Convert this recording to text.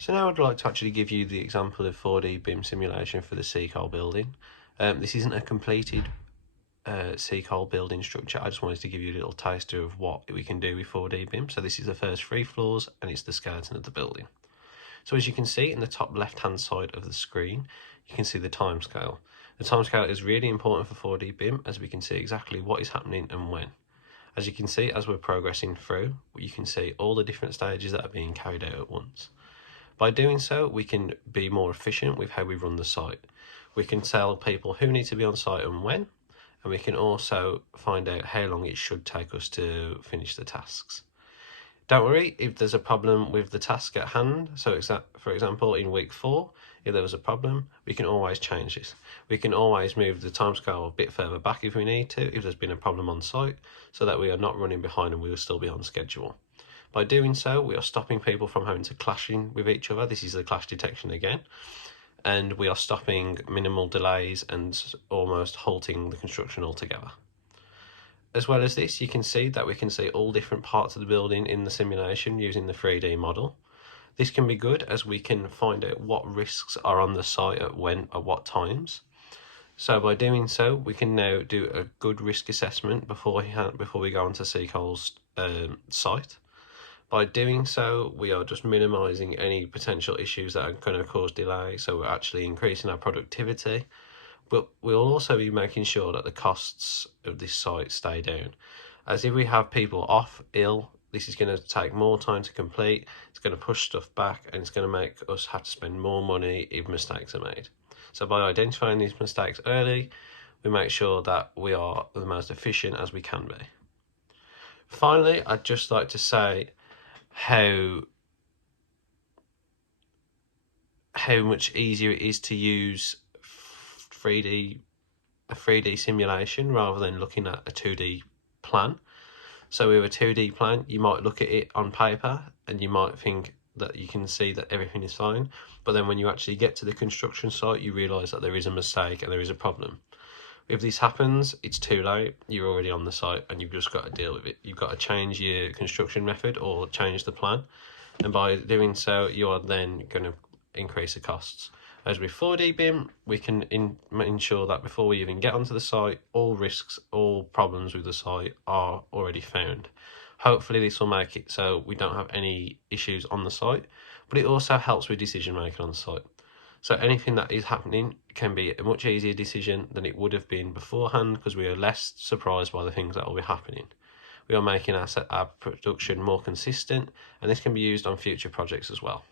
So now I'd like to actually give you the example of 4D BIM simulation for the Seacole building. This isn't a completed Seacole building structure. I just wanted to give you a little taster of what we can do with 4D BIM. So this is the first 3 floors and it's the skeleton of the building. So as you can see in the top left hand side of the screen, you can see the timescale. The timescale is really important for 4D BIM as we can see exactly what is happening and when. As you can see, as we're progressing through, you can see all the different stages that are being carried out at once. By doing so, we can be more efficient with how we run the site. We can tell people who need to be on site and when, and we can also find out how long it should take us to finish the tasks. Don't worry if there's a problem with the task at hand. So for example, in week 4, if there was a problem, we can always change this. We can always move the timescale a bit further back if we need to, if there's been a problem on site, so that we are not running behind and we will still be on schedule. By doing so, we are stopping people from having to clashing with each other. This is the clash detection again. And we are stopping minimal delays and almost halting the construction altogether. As well as this, you can see that we can see all different parts of the building in the simulation using the 3D model. This can be good as we can find out what risks are on the site at what times. So by doing so, we can now do a good risk assessment before we go onto Seacole's site. By doing so, we are just minimising any potential issues that are going to cause delay, so we're actually increasing our productivity, but we'll also be making sure that the costs of this site stay down. As if we have people off, ill, this is going to take more time to complete, it's going to push stuff back, and it's going to make us have to spend more money if mistakes are made. So by identifying these mistakes early, we make sure that we are the most efficient as we can be. Finally, I'd just like to say how much easier it is to use a 3D simulation rather than looking at a 2D plan. So with a 2D plan, you might look at it on paper and you might think that you can see that everything is fine, but then when you actually get to the construction site, you realise that there is a mistake and there is a problem. If this happens, it's too late, you're already on the site and you've just got to deal with it. You've got to change your construction method or change the plan, and by doing so, you are then going to increase the costs. As with 4D BIM, we can ensure that before we even get onto the site, all risks, all problems with the site are already found. Hopefully this will make it so we don't have any issues on the site, but it also helps with decision making on the site. So anything that is happening can be a much easier decision than it would have been beforehand because we are less surprised by the things that will be happening. We are making our production more consistent, and this can be used on future projects as well.